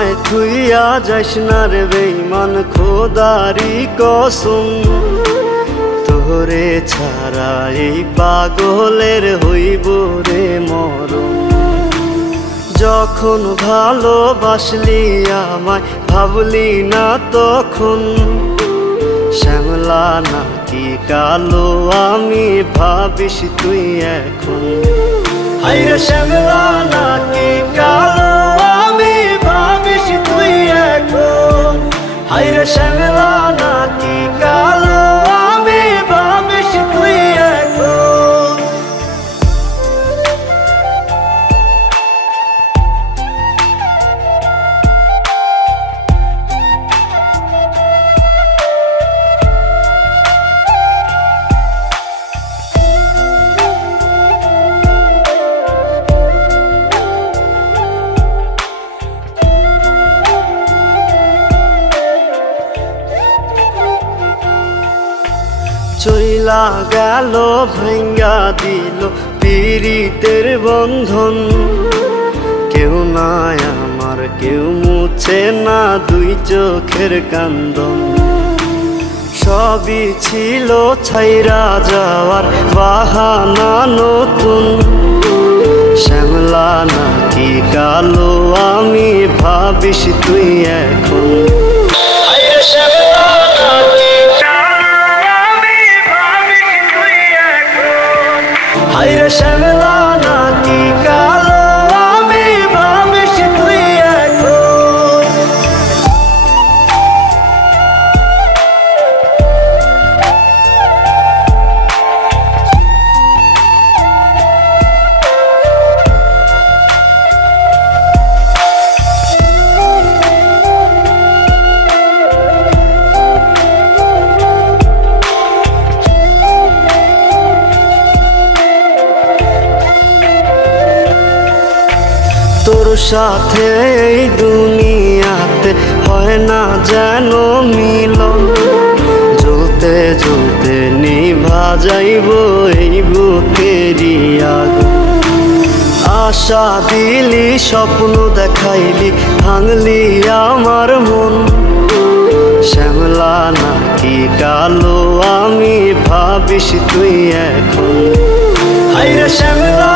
আমায় থুইয়া যাস না রে বেঈমান খোদারি কসম তোরে ছাড়া এই পাগলের হইব রে মরণ যখন ভালোবাসলি আমায় ভাবলি না তখন শ্যামলা নাকি কালো আমি ভাবিস তুই এখন হায়রে শ্যামলা নাকি কালো আমি ভাবিস তুই এখন হায়রে শ্যামলা নাকি কালো আমি ভাবিস তুই এখন চইলা গেল ভাঙ্গা দিল পীড়িতের বন্ধন কেউ নাই আমার কেউ মুছে না দুই চোখের কান্দন সবই ছিল ছাইরা যাওয়ার বাহানা নতুন শ্যামলা নাকি কালো আমি ভাবিস তুই এখন হায়রে শ্যামলা নাকি হায়রে শ্যামলা নাকি কালো আমি ভাবিস তুই এখন তোর সাথে এই দুনিয়াতে হয় না যেন মিলন জ্বলতে জ্বলতে নিভা যাইব এই বুকেরই আগুন আশা দিলি স্বপ্ন দেখাইলি ভাঙলি আমার মন শ্যামলা নাকি কালো আমি ভাবিস তুই এখন হায়রে শ্যামলা